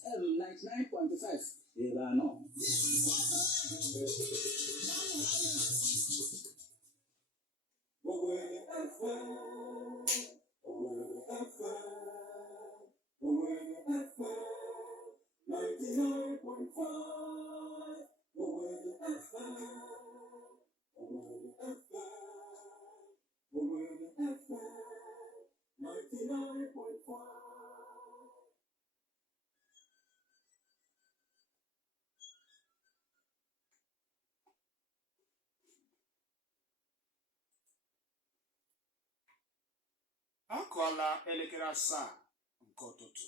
FM 99.5 ebe anọ. Akụọla elekere 7 nke ụtụtụ.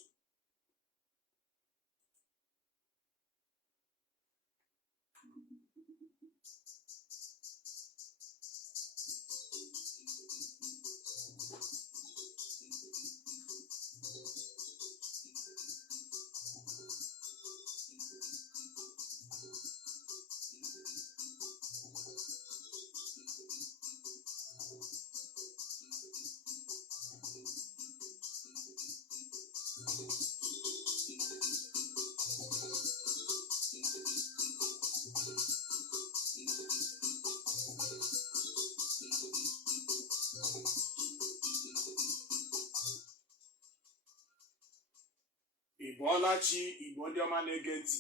Ịbọọlachi Igbo ndị ọma na-ege ntị,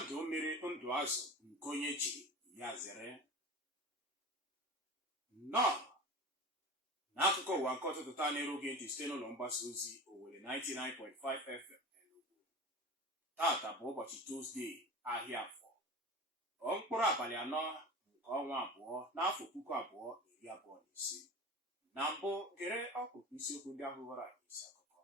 ndụ mmiri ndụ azụ nke onye chiri ya zere. Nnọọ n'akụkọ ụwa nke ọtụtụ taa na-erughị ntị site n'ụlọ mgbasa ozi Owerri 99.5 FM Enugu. Tata bụ ụbọchị Tuzdee, ahịa Afọ, mkpụrụ abalị 4 nke ọnwa 2 n'afọ 2025. Na mbụ, gere ọkpụkpụ isiokwu ndị ahụ ghọrọ anyị isi akụkọ.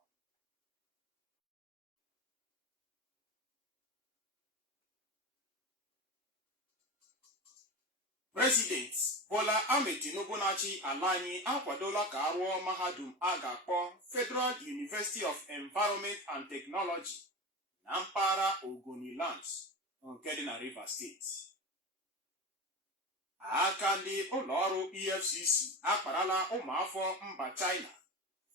President Bola Ahmed Tinubu na-achị ala anyị akwadola ka arụọ mahadum a ga-akpọ Federal University of Environment and Technology na mpaghara Ogoniland nke dị na Rivers Steeti. Aka ndị ụlọọrụ EFCC akparala ụmụafọ mba China,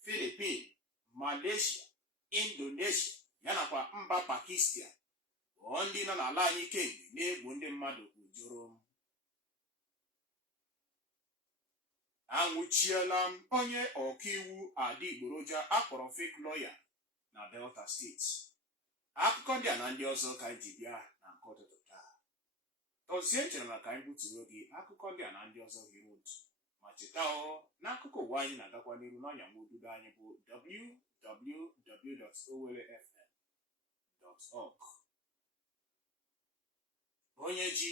Philippines, Malaysia, Indonesia yanakwa mba Pakistan bụ ndị nọ n'ala anyị kemgbe na-egbu ndị mmadụ ujoro. Anwụchiela onye ọkaiwu adịgboroja akpọrọ fake lawyer na Delta steeti. Akụkọ ndị a na ndị ọzọ ka anyị ji bịa na nke ụtụtụ taa. Tọzie chere na ka anyị buturo gị akụkọ ndị a na ndị ọzọ hiri otu, ma cheta na akụkọ ụwa anyị na-agakwa n'iru n'ọnya mgbobido anyị bụ www.owerrifm.org. Onye ji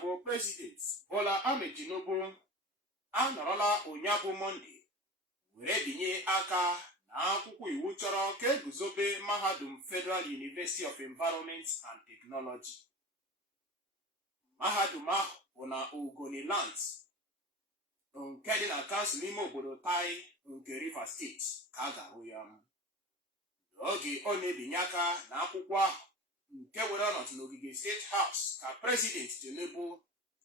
bụ President Bola Ahmed Tinubu anọrọla ụnyahụ Mọnde were binye aka na akwụkwọ iwu chọrọ ka eguzobe mahadum Federal University of Environment and Technology. Mahadum ahụ bụ na Ogoniland nke dị na kansụl ime obodo Tai nke Rivers Steeti ka a ga-ahụ ya. N'oge ọ na-ebinye aka na akwụkwọ ahụ nke were ọnọdụ n'ogige State House ka President Tinubu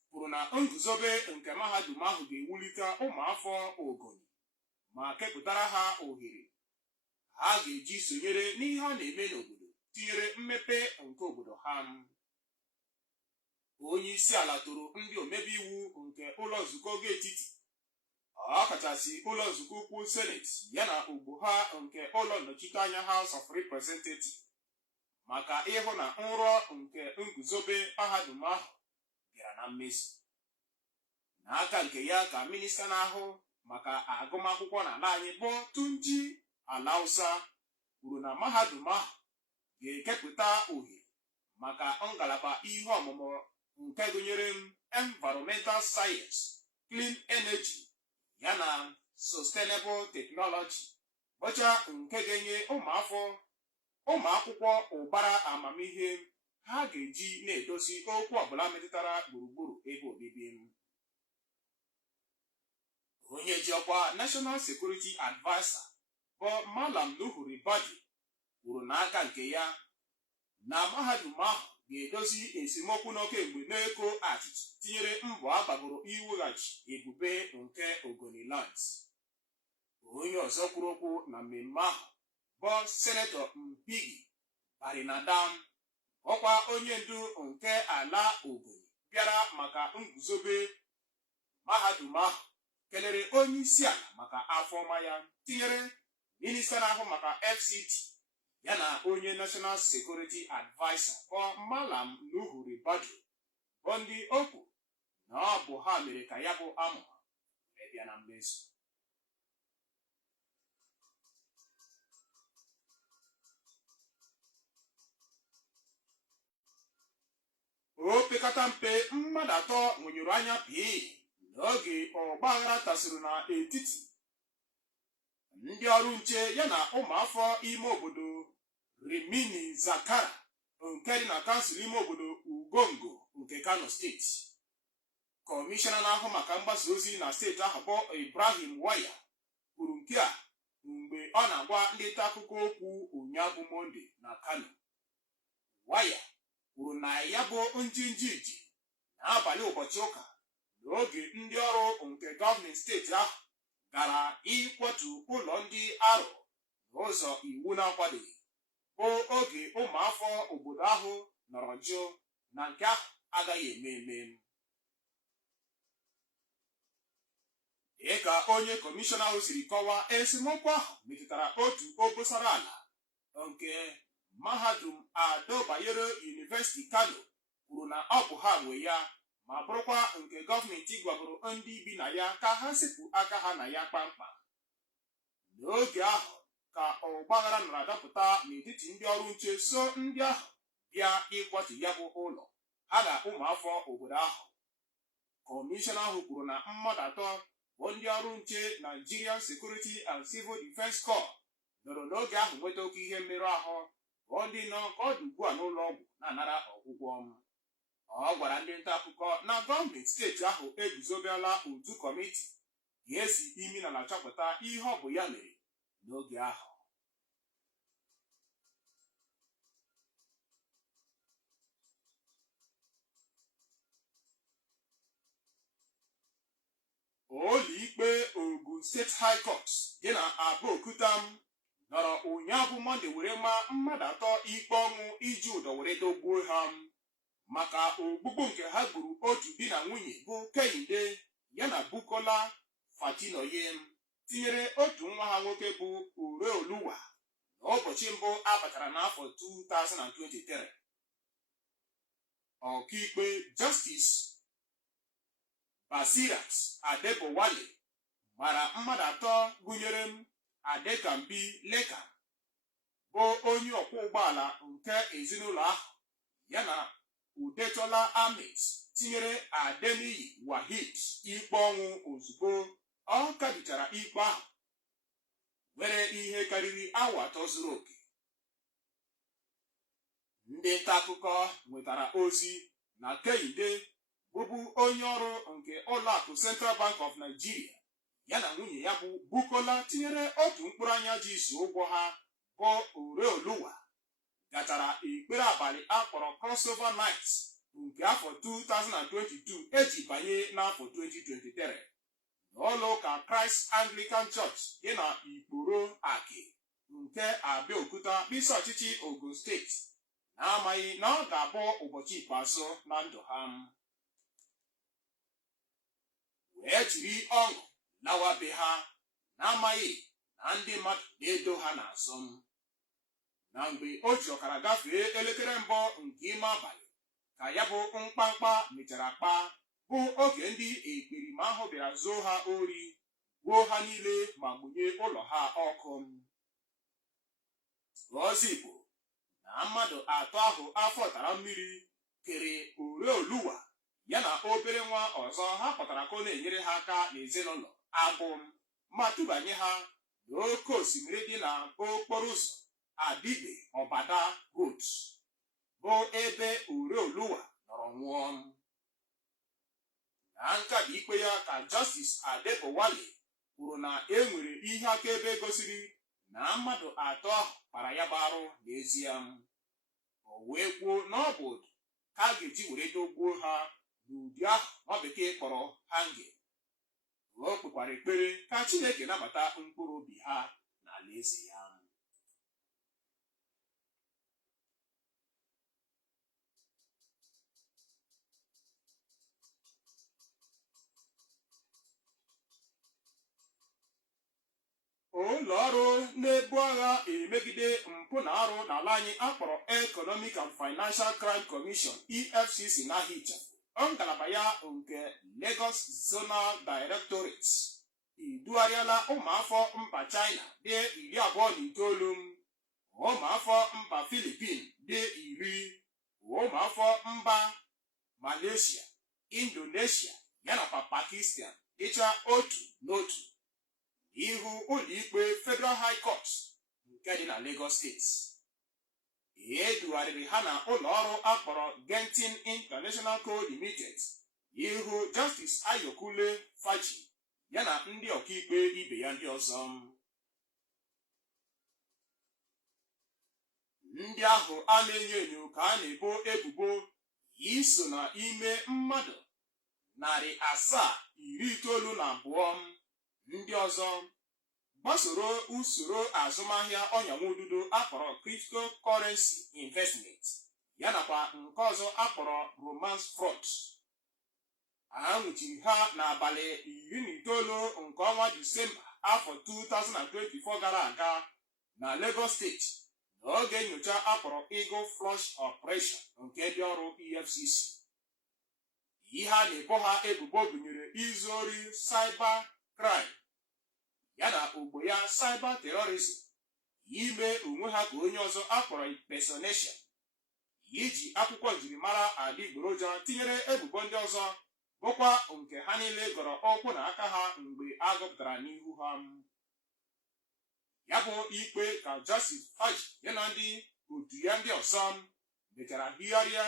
kwuru na nguzobe nke mahadum ahụ ga-ewulite ụmụafọ Ogoni ma kepụtara ha ohere ha ga-eji sonyere n'ihe a na-eme n'obodo tinyere mmepe nke obodo ha. Onye isi ala toro ndị omebe iwu nke ụlọ nzukọ ogo etiti, ọkachasị ụlọ nzukọ ukwu Senate yana ogbo ha nke ụlọ nnọchiteanya House of Representatives maka ịhụ na nrọ nke nguzobe mahadum ahụ bịara na mmezu. N'aka nke ya ka minista na-ahụ maka agụmakwụkwọ n'ala anyị bụ Tunji Alausa kwuru na mahadum ahụ ga-ekepụta ohere maka ngalaba ihe ọmụmụ nke gụnyere environmental science, clean energy yana sustainable technology, bụcha nke ga-enye ụmụakwụkwọ ụbara amamihe ha ga-eji na-edozi okwu ọbụla metụtara gburugburu ebe obibi. Onye ji ọkwa National Security Advisor bụ Malam Nuhu Ribadu kwuru n'aka nke ya na mahadum ahụ ga-edozi esemokwu n'oke mgbe na-eko achịcha tinyere mbọ a gbagoro iweghachi ebube nke Ogoniland. Onye ọzọ kwuru okwu na mmemme ahụ bụ Senetọ Mpigi Barinadam, ọkwa onye ndu nke ala Ogoni bịara maka nguzobe mahadum ahụ, kelere onye isi ala maka afọ ọma ya, tinyere minista na-ahụ maka FCT ya na onye National Security Advisor bụ Malam Nuhu Ribadu, bụ ndị okwu na ọ bụ ha mere ka ya bụ amụma bịa na mmezu. O pekata mpe mmadụ atọ nwụnyụrụ anya pii n'oge ọgbaghara tasịrị n'etiti ndị ọrụ nche ya na ụmụafọ ime obodo Rimini Zakara nke dị na kansụl ime obodo Ugongo nke Kano steeti. Kọmishọna na-ahụ maka mgbasa ozi na steeti ahụ bụ Ibrahim Waya kwuru nke a mgbe ọ na-agwa ndị nta akụkọ okwu ụnyaahụ Monde na Kano. Waya kwuru na ya bụ njinji iji n'abalị ụbọchị ụka n'oge ndị ọrụ nke gọọmenti steeti ahụ gara ịkwatu ụlọ ndị arụ n'ụzọ iwu na-akwadoghị, bụ oge ụmụafọ obodo ahụ nọrọ jụụ na nke ahụ agaghị eme. Dịka onye kọmishọna ahụ siri kọwaa, esemokwu ahụ metụtara otu obosara ala nke mahadum Ado Bayero University Kano kwuru na ọ bụ ha nwe ya, ma bụrụkwa nke gọọmenti gwagoro ndị bi na ya ka ha sepụ aka ha na ya kpamkpam. N'oge ahụ ka ọgbaghara nọrọ adapụta n'etiti ndị ọrụ nche so ndị ahụ bịa ịkwatu ya bụ ụlọ ha na ụmụafọ obodo ahụ. Kọmishọna ahụ kwuru na mmadụ atọ bụ ndị ọrụ nche Nigerian Security and Civil Defense Corps nọrọ n'oge ahụ nweta oke ihe mmerụ ahụ, bụ ndị nọ ka ọ dị ugbu a n'ụlọ ọgwụ na-anara ọgwụgwọ. Ọ gwara ndị nta akụkọ na gọọmenti steeti ahụ eguzobela otu kọmiti ga-esi imi na na-achọpụta ihe ọ bụ ya mere n'oge ahụ. Ụlọikpe Ogun State High Court dị na Abeokuta nọrọ ụnyaahụ Mọnde were maa mmadụ atọ ikpe ọnwụ iji ụdọ were dogbuo ha maka ogbugbu nke ha gburu otu di na nwunye bụ Kehinde ya na Bukola Fatinoye, tinyere otu nwa ha nwoke bụ Oreoluwa n'ụbọchị mbụ abatara n'afọ 2023. Ọkaikpe Justice Basirat Adebowale gbara mmadụ atọ gụnyere Adekambi Leka, bụ onye ọkwọ ụgbọala nke ezinụlọ ahụ, ya na Udetola Ahmed, tinyere Adeniyi Wahid ikpe ọnwụ ozugbo ọ kabichara ikpe ahụ were ihe karịrị awa atọ zuru oke. Ndị nta akụkọ nwetara ozi na Kehinde bụbu onye ọrụ nke ụlọakụ Central Bank of Nigeria ya na nwunye ya bụ Bukola, tinyere otu mkpụrụ anya ji isi ụgwọ ha bụ Oreoluwa, gachara ekpere abalị akpọrọ Crossover Night nke afọ 2022 eji banye n'afọ 2023 n'ụlọ ụka Christ Anglican Church dị na Ikporo Aki nke Abeokuta, n'isi ọchịchị Ogun steeti, na-amaghị na ọ ga-abụ ụbọchị ikpeazụ na ndụ ha, wee jiri ọṅụ lawa be ha na-amaghị na ndị mmadụ na-edo ha n'azụ. Na mgbe o ji ọkara gafee elekere mbụ nke ime abalị ka ya bụ mkpamkpa mechara kpa, bụ oge ndị ekperima ahụ bịara zoo ha ori, gbuo ha niile ma gbunye ụlọ ha ọkụ. Ozi Igbo na mmadụ atọ ahụ afọ tara mmiri kere Oreoluwa ya na obere nwa ọzọ ha kpọtara ka ọ na-enyere ha aka n'ezinụlọ abụ ma tụbanye ha n'oke osimiri dị na okporo ụzọ Adigbe Ọbada Road, bụ ebe Oreoluwa nọrọ nwụọ. Na nkabi ikpe ya ka Justice Adebowale kwuru na e nwere ihe akaebe gosiri na mmadụ atọ ahụ kpara ya bụ arụ n'ezie. O wee kwuo na ọ bụ ka a ga-eji were dogbuo ha n'ụdị ahụ nwa bekee kpọrọ hanging. O kpekwara ekpere ka Chineke nabata mkpụrụ obi ha n'alaeze ya. Ụlọ ọrụ na-ebu agha emegide mpụ na arụ n'ala anyị akpọrọ Economic and Financial Crime Commission EFCC n'ahịa ngalaba ya nke Lagos Zonal Directorate idugharịala ụmụafọ mba China dị 29, ụmụafọ mba Philippines dị 10, ụmụafọ mba Malaysia, Indonesia yana Pakistan dịcha 1 n'ihu ụlọikpe Federal High Court nke dị na Lagos State. Edugharịrị ha na ụlọ ọrụ akpọrọ Genting International Co Limited n'ihu Justice Ayokule Faji yana ndị ọkaikpe ibe ya ndị ọzọ. Ndị ahụ a na-enyo enyo ka a na-ebo ebubo iso na ime mmadụ 792 ndị ọzọ gbasoro usoro azụmahịa ọnyanwududo akpọrọ cryptocurrency investment yanakwa nke ọzọ akpọrọ romance fraud. A nwụchiri ha n'abalị 19 nke ọnwa Disemba afọ 2024 gara aga na Lagos State n'oge nyocha akpọrọ Eagle Flush Operation nke ndị ọrụ EFCC. Ihe a na-ebo ha ebubo gụnyere izu ori cyber crime yana ogbo ya cyber terrorism, ime onwe ha ka onye ọzọ akpọrọ impersonation, iji akwụkwọ njirimara adịgboroja tinyere ebubo ndị ọzọ bụkwa nke ha niile gọrọ ọkwụ na aka ha mgbe a gụpụtara n'ihu ha. Ya bụ ikpe ka Justice Faji yana ndị otu ya ndị ọzọ mechara higharịa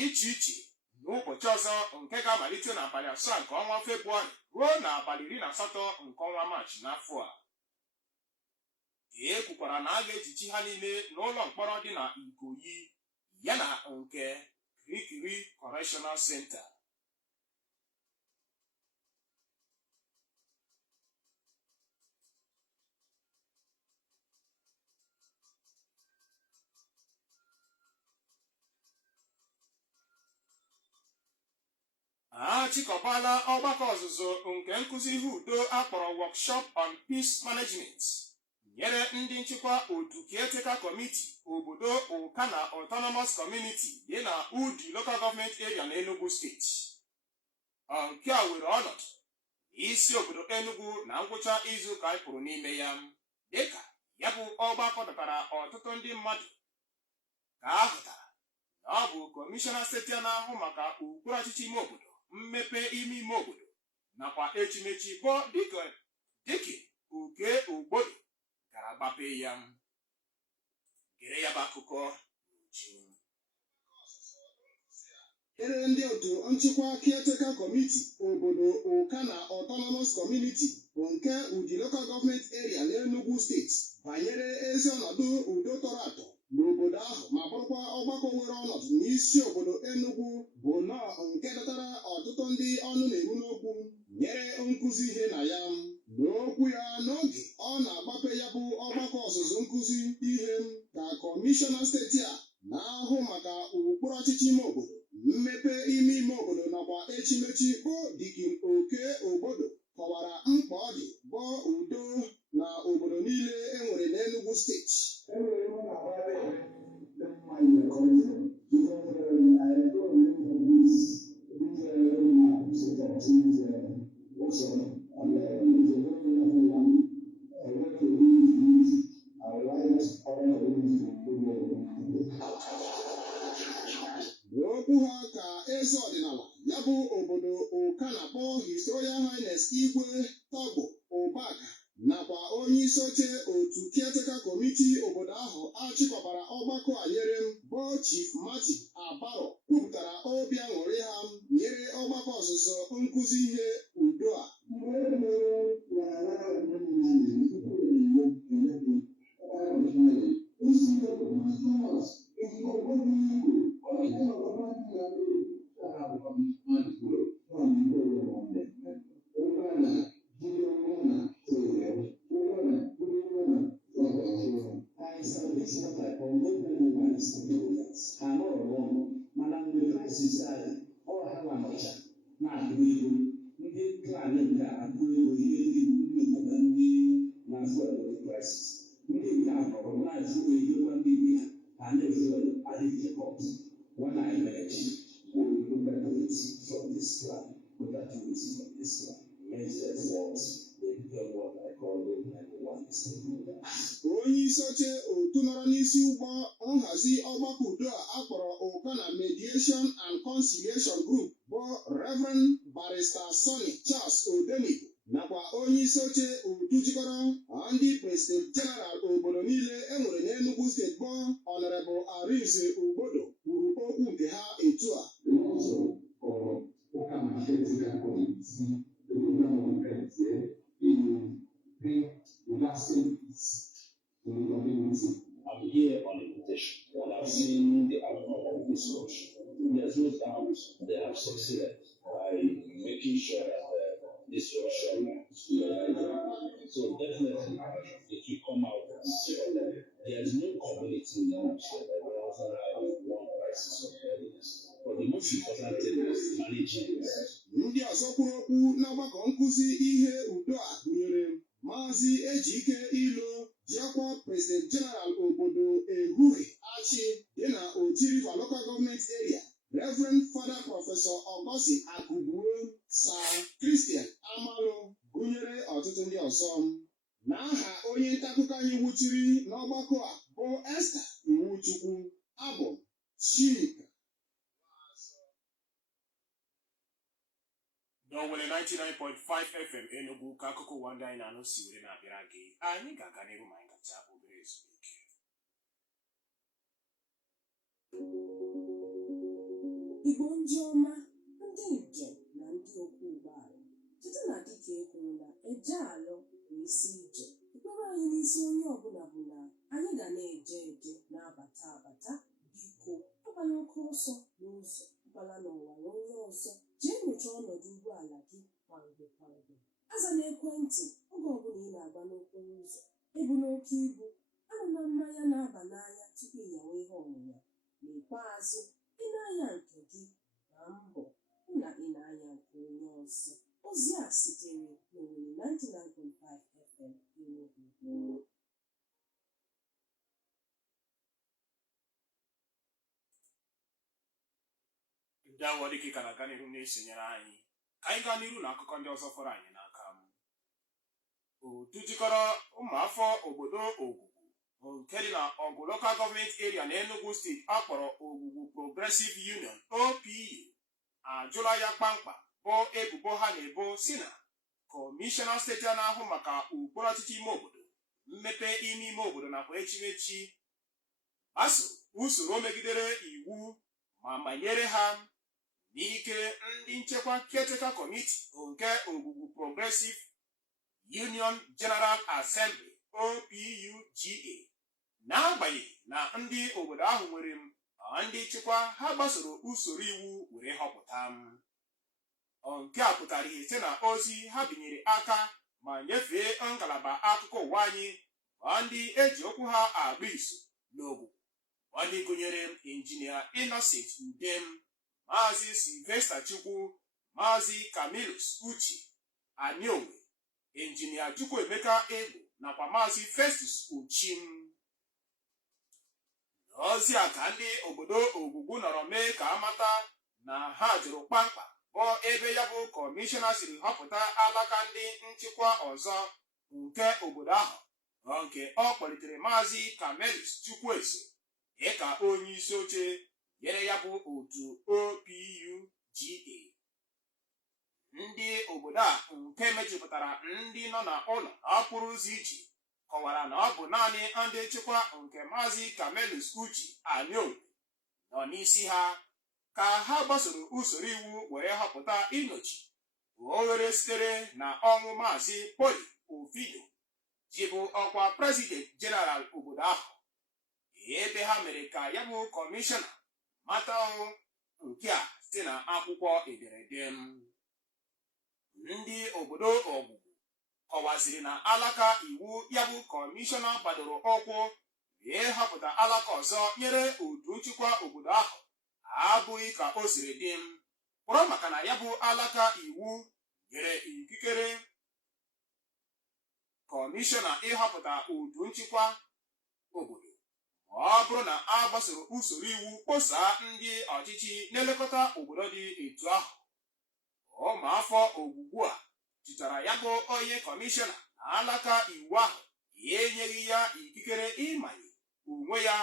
iche iche n'ụbọchị ọzọ nke ga-amalite n'abalị 7 nke ọnwa Febụwarị ruo n'abalị 18 nke ọnwa Maachị n'afọ a. E kwukwara na a ga-ejichi ha niile n'ụlọ mkpọrọ dị na Ikoyi yana nke Kirikiri Correctional Center. A chịkọbala ọgbakọ ọzụzụ nke nkụzi ihe udo akpọrọ Workshop on Peace Management nyere ndị nchịkwa otu Caretaker Committee obodo Ukana Autonomous Community dị na Udi Local Government Area na Enugu Steeti. Nke a were ọnọdụ n'isi obodo Enugu na ngwụcha izu ka anyị pụrụ n'ime ya, dịka ya bụ ọgbakọ dọtara ọtụtụ ndị mmadụ ka a hụtara na ọ bụ Kọmishọna steeti na-ahụ maka ụkpụrụ ọchịchị ime obodo, mmepe ime obodo nakwa echimechi bụ dịka oke ogbodo gara gbape ya. Gere ya bụ akụkọ n'uju. Ndị otu nchịkwa Caretaker Committee obodo Ukana Autonomous Community nke Udi Local Government Area n'Enugu Steeti banyere ezi ọnọdụ udo tọrọ atọ n'obodo ahụ ma bụrụkwa ọgbakọ nwere ọnọdụ n'isi obodo Enugu bụ nnọọ nke dọtara ọtụtụ ndị ọnụ na-eru n'okwu nyere nkụzi ihe na ya. N'okwu ya n'oge ọ na-agbape ya bụ ọgbakọ ọzụzụ nkụzi ihe ka Kọmishọna steeti a na-ahụ maka ụkpụrụ ọchịchị ime obodo, mmepe ime obodo nakwa echimechi bụ Dikin Oke Ogbodo kọwara mkpa ọ dị bụ udo na obodo niile enwere n'Enugu Steeti. N'okwu ha ka eze ọdịnala ya bụ obodo Ukana kpọ His Royal Highness Igwe Tọgbo Ụbaka nakwa onye isi oche otu Caretaker Committee obodo ahụ achịkọbara ọgbakọ a nyere bụ Chief Martin Abaro kwupụtara obi aṅụrị ha nyere ọgbakọ ọzụzụ nkụzi ihe udo a. ha nọrọ n'ọnụ mana mgbe crisis anyị ọ ha nọcha na-akụ ego ndị plan nke akụ ego ihe ndị na fuel crisis ndị nke a nọrọ na-azụ egokwa ndị bi ha na-efuel adịghịkọt what I manage will look at it from this plan, look at it from this plan, measure what they become what I call the 91 stakeholders. Onye isi oche otu nọrọ n'isi ụgbọ nhazi ọgbakọ udo a akpọrọ Ụkana Mediation and Conciliation Group bụ Reverend Barrister Sonny Charles Odenigbo nakwa onye isi oche otu jikọrọ ndị President General obodo niile enwere n'Enugu steeti bụ Honorable Arinze Ogbodo kwuru okwu nke ha etu a. I'm here on invitation, and I've seen the outcome of this coach. There's no doubt they have succeeded by making sure that this structure is so definitely it will come out as there's no community in the that will also have one crisis of readiness. But the most important thing is managing this. Ndị ọzọ kwuru okwu n'ọgbakọ nkụzi ihe udo a gụnyere Maazị Ejike Ilo jiakwa President General obodo Ehuri Achị dị na Oti River Local Government Area, Reverend Father Prọfesọ Augustine Akụbuo, Sir Christian Amalụ gụnyere ọtụtụ ndị ọzọ. N'aha onye nta akụkọ anyị wuchiri n'ọgbakọ a bụ Esther Iwuchukwu, abụ Chika. N'Owere 99.5 FM Enugu ka akụkọ ụwa ndị anyị na-anụ si were na-abịara gị. Anyị ga-aga n'ihu ma anyị gacha obere ezumike. Igbo ndị ọma, ndị njem na ndị okwu ụgbọala, cheta na dịka e kwuru na eje alụ bụ isi ije. Ekpere anyị n'isi onye ọbụla bụ na anyị ga na-eje eje na-abata abata. Biko agbala oke ọsọ n'ụzọ, agbala n'ụwa na onye ọzọ. Jee nyochaa ọnọdụ ụgbọala gị kwa mgbe. Aza n'ekwentị oge ọbụla ị na-agba n'okporo ụzọ. Ebu n'oke ibu, anụ na mmanya na-aba n'anya tupu ịnyawa ihe ọṅụṅụ. N'ikpeazụ, ị na-anya nke gị na mbọ hụ na ị na-anya nke onye ọzọ. Ozi a sitere n'Owere 99.5 FM Enugu. Ndị awọ dịka ka na-aga n'ihu na-esonyere anyị ka anyị gaa n'ihu na akụkọ ndị ọzọ fọrọ anyị n'aka m. Otu jikọrọ ụmụafọ obodo Ogwugwu nke dị na Ọgụ Local Government Area na Enugu steeti akpọrọ Ogwugwu Progressive Union OPU ajụla ya kpamkpam bụ ebubo ha na-ebo si na Kọmishọna steeti a na-ahụ maka ụkpụrụ ọchịchị ime obodo, mmepe ime obodo nakwa echimechi gbaso usoro megidere iwu ma manyere ha n'ike ndị nchekwa caretaker committee nke Ogwugwu Progressive Union General Assembly OPUGA, n'agbanyeghị na ndị obodo ahụ nwere ndị nchekwa ha gbasoro usoro iwu were họpụta. Nke a pụtara ihe site na ozi ha binyere aka ma nyefee ngalaba akụkọ ụwa anyị ma ndị eji okwu ha agba izu n'Ogwugwu, ndị gụnyere Injinia Innocent Udem, Maazị Sylvester Chukwu, Maazị Camillus Uche Aniowe, Injinia Chukwuemeka Egbo nakwa Maazị Festus Ochim. N'ozi a ka ndị obodo Ogwugwu nọrọ mee ka amata na ha jụrụ kpamkpam bụ ebe ya bụ kọmishọna siri họpụta alaka ndị nchịkwa ọzọ nke obodo ahụ, nke ọ kpọlitere Maazị Camillus Chukwueze dịka onye isi oche nyere ya bụ otu OPUGA. Ndị obodo a nke mejupụtara ndị nọ n'ụlọ n'okporo ụzọ iji kọwara na ọ bụ naanị ndị nchịkwa nke Maazị Camillus Uche Aniowe nọ n'isi ha ka ha gbasoro usoro iwu were họpụta inochi oghere sitere na ọnwụ Maazị Poli Ofido ji bụ ọkwa President General obodo ahụ, ebe ha mere ka ya bụ kọmishọna mata ọnwụ nke a site na akwụkwọ ederede. Ndị obodo Ogwugwu kọwaziri na alaka iwu ya bụ kọmishọna gbadoro ụkwụ ịhọpụta alaka ọzọ nyere otu nchịkwa obodo ahụ abụghị ka o siri dị m, kpọrọ maka na ya bụ alaka iwu nyere ikikere kọmishọna ịhọpụta otu nchịkwa obodo ma ọ bụrụ na a gbasoro usoro iwu kposaa ndị ọchịchị na-elekọta obodo dị etu ahụ. Ụmụafọ ogbugbu a chịtara ya bụ onye kọmishọna na alaka iwu ahụ enyeghị ya ikikere ịmanye onwe ya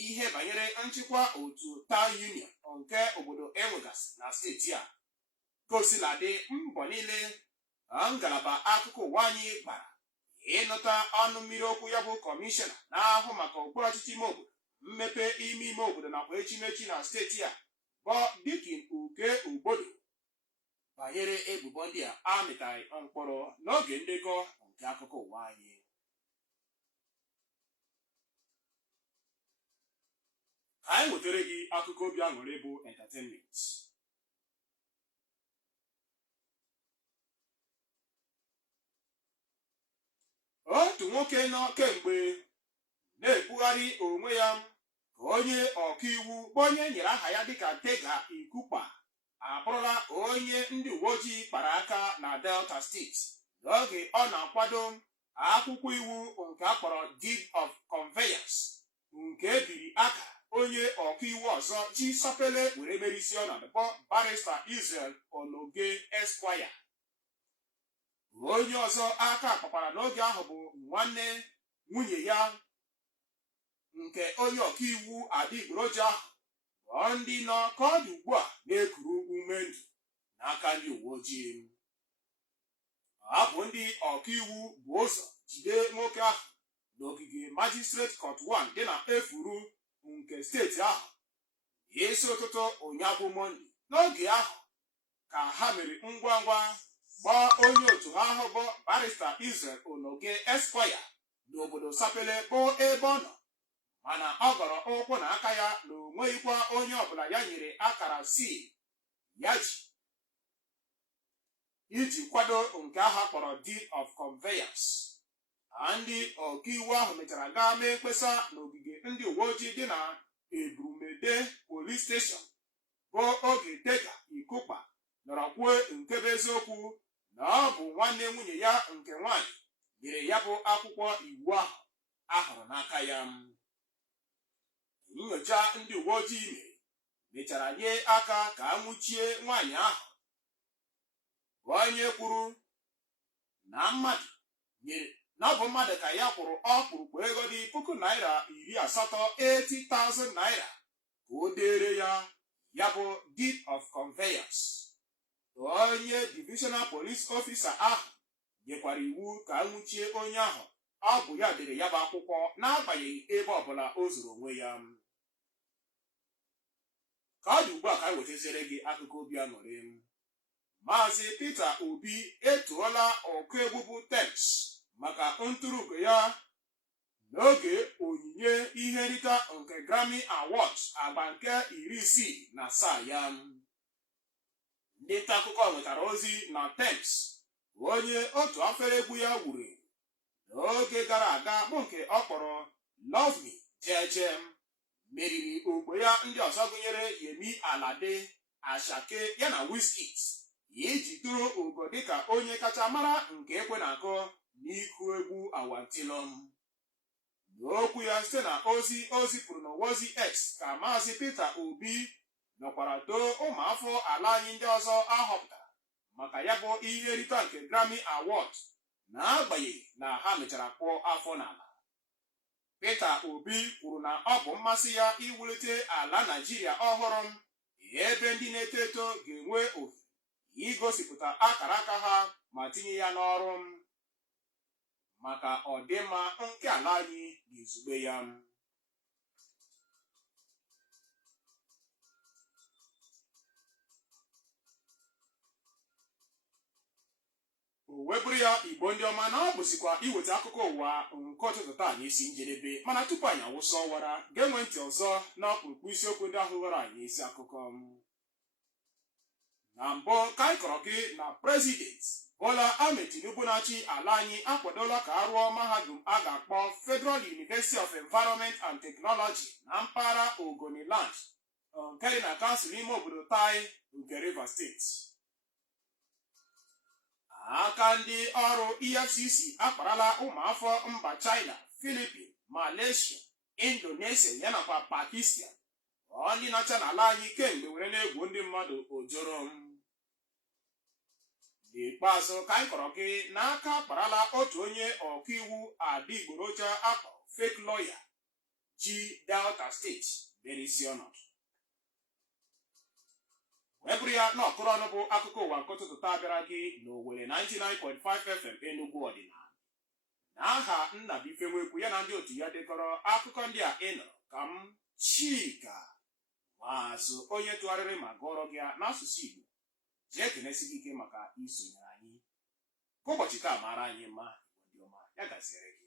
ihe banyere nchịkwa otu taụn union nke obodo enwegasị na steeti a. Kosiladị, mbọ niile ngalaba akụkọ ụwa anyị gbara ịnụta ọnụ mmiri okwu ya bụ kọmishọna na-ahụ maka okpuru ọchịchị ime obodo, mmepe ime obodo nakwa echimechi na steeti a bụ Dikin Uke Obodo banyere ebubo ndị a amịtaghị mkpụrụ n'oge ndekọ nke akụkọ ụwa anyị. Ka anyị wetara gị akụkọ obi aṅụrị bụ entertainment. Otu nwoke nọ kemgbe na-ebugharị onwe ya ka onye ọkaiwu bụ onye nyere aha ya dịka Tega Ikupa abụrụla onye ndị uwe ojii kpara aka na Delta steeti n'oge ọ na-akwado akwụkwọ iwu nke a kpọrọ Deed of Conveyance nke ebiri aka onye ọkaiwu ọzọ ji sapele were merisi ọnọdụ bụ barista Israel Onoge Esquire. Onye ọzọ aka kpakwara n'oge ahụ bụ nwanne nwunye ya nke onye ọkaiwu adịgboroja ahụ, bụ ndị nọ ka ọ dị ugbu a na-ekuru ume ndụ n'aka ndị uwe ojii. Ọ bụ ndị ọkaiwu bụ ụzọ jide nwoke ahụ n'ogige Magistrate Court 1 dị na Efuru nke steeti ahụ isi ụtụtụ ụnyaahụ Mọnde. N'oge ahụ ka ha mere ngwa ngwa gbaa onye otu ha ahụ bụ barista Israel Onoge Esquire n'obodo Sapele bụ ebe ọ nọ, mana ọ gọrọ ụkwụ na aka ya na o nweghịkwa onye ọbụla ya nyere akara seal ya iji kwado nke ahụ kpọrọ Deed of Conveyance. Ndị ọkaiwu ahụ mechara gaa mee mkpesa n'ogige ndị uwe ojii dị na Ebrumede Police Station bụ oge Tega Ikupa nọrọ kwuo nke bụ eziokwu na ọ bụ nwanne nwunye ya nke nwaanyị nyere ya bụ akwụkwọ iwu ahụ ahụrụ n'aka ya. Nnyocha ndị uwe ojii mechara nye aka ka a nwụchie nwaanyị ahụ, bụ onye kwuru na ọ bụ mmadụ ka ya kwụrụ ọkpụrụkpụ ego dị $80,000 ka o dere ya bụ Deed of Conveyance. Onye Divisional Police Officer ahụ nyekwara iwu ka a nwụchie onye ahụ ọ bụ ya dere ya bụ akwụkwọ n'agbanyeghị ebe ọbụla o zuru onwe ya. Ka ọ dị ugbu a ka anyị wetaziere gị akụkọ obi aṅụrị. Maazị Peter Obi etoola ọkụ egwu bụ Tex maka ntụrụugo ya n'oge onyinye ihe nrita nke Grammy Awards agba nke 67 ya. Ndị nta akụkọ nwetara ozi na Tex, onye otu afere egwu ya wuru n'oge gara aga bụ nke ọ kpọrọ Love Me Jeje, meriri ogbe ya ndị ọzọ gụnyere Yemi Alade, Ashake ya na Wizkid iji tụrụ ugo dịka onye kacha mara nke ekwe na-akụ n'ịkụ egwu awantilom. N'okwu ya site na ozi o zipụrụ n'ozi X ka Maazị Peter Obi nọkwara too ụmụafọ ala anyị ndị ọzọ ahọpụtara maka ya bụ ihe nrite nke Grammy Awards n'agbanyeghị na ha mechara kpụọ afọ n'ala. Peter Obi kwuru na ọ bụ mmasị ya iwulite ala Naịjirịa ọhụrụ ebe ndị na-eto eto ga-enwe ohere igosipụta akara aka ha ma tinye ya n'ọrụ maka ọdịmma nke ala anyị n'izugbe ya. O webụrụ ya Igbo ndị ọma na ọ bụzikwa iweta akụkọ ụwa nke ọtụtụ taa n'isi njedebe, mana tupu anyị awụsa ọwara ga-enwe ntị ọzọ n'ọkpụrụkpụ isiokwu ndị ahụ ghọrọ anyị isi akụkọ. na mbụ ka anyị kọrọ gị na prezident Bola Ahmed Tinubu na-achị ala anyị akwadola ka arụọ mahadum a ga-akpọ Federal University of Environment and Technology na mpaghara Ogoniland nke dị na kansụl ime obodo Tai nke Rivers steeti. Aka ndị ọrụ EFCC akparala ụmụafọ mba China, Philippines, Malaysia, Indonesia yanakwa Pakistan ndị na-acha n'ala anyị kemgbe were na-egwu ndị mmadụ ojoro. N'ikpeazụ ka anyị kọrọ gị n'aka akparala otu onye ọkaiwu adịgboroja akpọ fake lawyer ji Delta steeti bere isi ọnọdụ. Webụrụ ya n'ọkụrụ ọnụ bụ akụkọ ụwa nke ụtụtụ taa bịara gị n'Owerri 99.5 FM Enugu ọdịnala. N'aha Nnabufenwekwu ya na ndị otu ya dekọrọ akụkọ ndị a ị nụrụ ka m Chika Nwazu onye tụgharịrị ma gụọrọ gị n'asụsụ Igbo ji ekenesi gị ike maka isonyere anyị. Ka ụbọchị taa mara anyị mma, Igbo ndị ọma, ya gaziere gị.